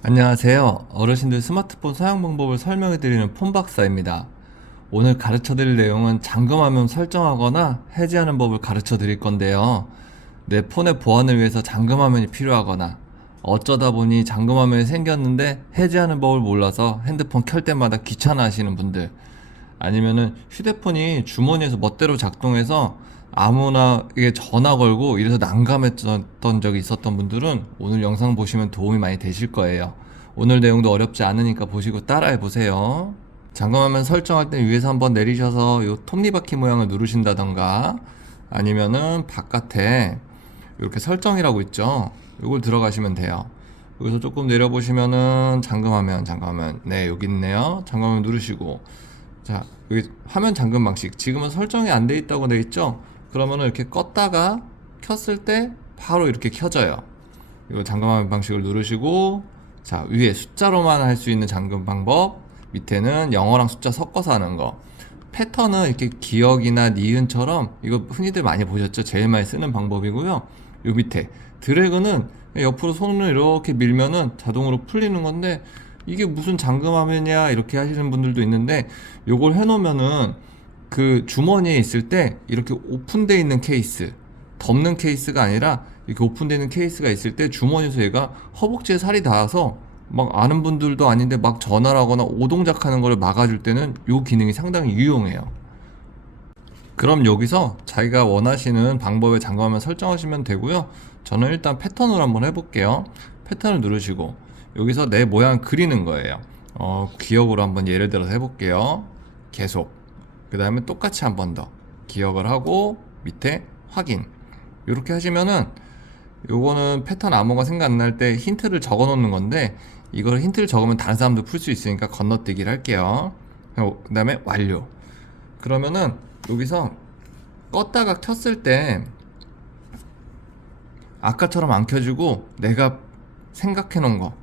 안녕하세요. 어르신들 스마트폰 사용 방법을 설명해 드리는 폰박사입니다. 오늘 가르쳐 드릴 내용은 잠금화면 설정하거나 해제하는 법을 가르쳐 드릴 건데요. 내 폰의 보안을 위해서 잠금화면이 필요하거나 어쩌다 보니 잠금화면이 생겼는데 해제하는 법을 몰라서 핸드폰 켤 때마다 귀찮아 하시는 분들 아니면은 휴대폰이 주머니에서 멋대로 작동해서 아무나에게 전화 걸고 이래서 난감했던 적이 있었던 분들은 오늘 영상 보시면 도움이 많이 되실 거예요. 오늘 내용도 어렵지 않으니까 보시고 따라해 보세요. 잠금화면 설정할 때 위에서 한번 내리셔서 이 톱니바퀴 모양을 누르신다던가 아니면은 바깥에 이렇게 설정이라고 있죠. 이걸 들어가시면 돼요. 여기서 조금 내려보시면은 잠금화면, 잠금화면. 네, 여기 있네요. 잠금화면 누르시고. 자, 여기 화면 잠금 방식. 지금은 설정이 안 돼 있다고 돼 있죠? 그러면은 이렇게 껐다가 켰을 때 바로 이렇게 켜져요. 이거 잠금화면 방식을 누르시고, 자, 위에 숫자로만 할 수 있는 잠금 방법. 밑에는 영어랑 숫자 섞어서 하는 거. 패턴은 이렇게 기억이나 니은처럼 이거 흔히들 많이 보셨죠? 제일 많이 쓰는 방법이고요. 요 밑에 드래그는 옆으로 손을 이렇게 밀면은 자동으로 풀리는 건데 이게 무슨 잠금 화면이야 이렇게 하시는 분들도 있는데 요걸 해놓으면은 그 주머니에 있을 때 이렇게 오픈되어 있는 케이스 덮는 케이스가 아니라 이렇게 오픈되어 있는 케이스가 있을 때 주머니에서 얘가 허벅지에 살이 닿아서 막 아는 분들도 아닌데 막 전화를 하거나 오동작 하는 걸 막아줄 때는 요 기능이 상당히 유용해요. 그럼 여기서 자기가 원하시는 방법의 잠금화면 설정하시면 되고요. 저는 일단 패턴으로 한번 해볼게요. 패턴을 누르시고 여기서 내 모양 그리는 거예요. 어, 기억으로 한번 예를 들어서 해볼게요. 계속. 그 다음에 똑같이 한 번 더. 기억을 하고 밑에 확인. 이렇게 하시면은 요거는 패턴 암호가 생각 안 날 때 힌트를 적어 놓는 건데 이걸 힌트를 적으면 다른 사람도 풀 수 있으니까 건너뛰기를 할게요. 그 다음에 완료. 그러면은 여기서 껐다가 켰을 때 아까처럼 안 켜지고 내가 생각해 놓은 거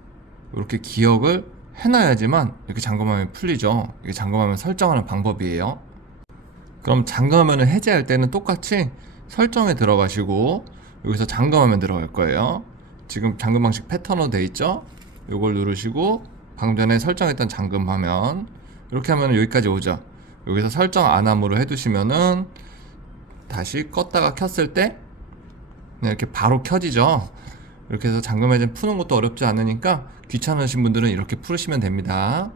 이렇게 기억을 해놔야지만 이렇게 잠금화면 풀리죠. 이게 잠금화면 설정하는 방법이에요. 그럼 잠금화면을 해제할 때는 똑같이 설정에 들어가시고 여기서 잠금화면 들어갈 거예요. 지금 잠금 방식 패턴으로 돼 있죠? 이걸 누르시고 방금 전에 설정했던 잠금 화면 이렇게 하면 여기까지 오죠. 여기서 설정 안함으로 해두시면은 다시 껐다가 켰을 때 이렇게 바로 켜지죠. 이렇게 해서 잠금 해제 푸는 것도 어렵지 않으니까 귀찮으신 분들은 이렇게 풀으시면 됩니다.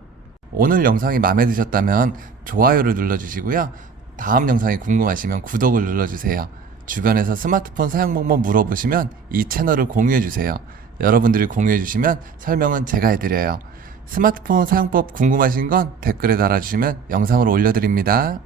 오늘 영상이 마음에 드셨다면 좋아요를 눌러주시고요. 다음 영상이 궁금하시면 구독을 눌러주세요. 주변에서 스마트폰 사용 방법 물어보시면 이 채널을 공유해주세요. 여러분들이 공유해주시면 설명은 제가 해드려요. 스마트폰 사용법 궁금하신 건 댓글에 달아주시면 영상으로 올려드립니다.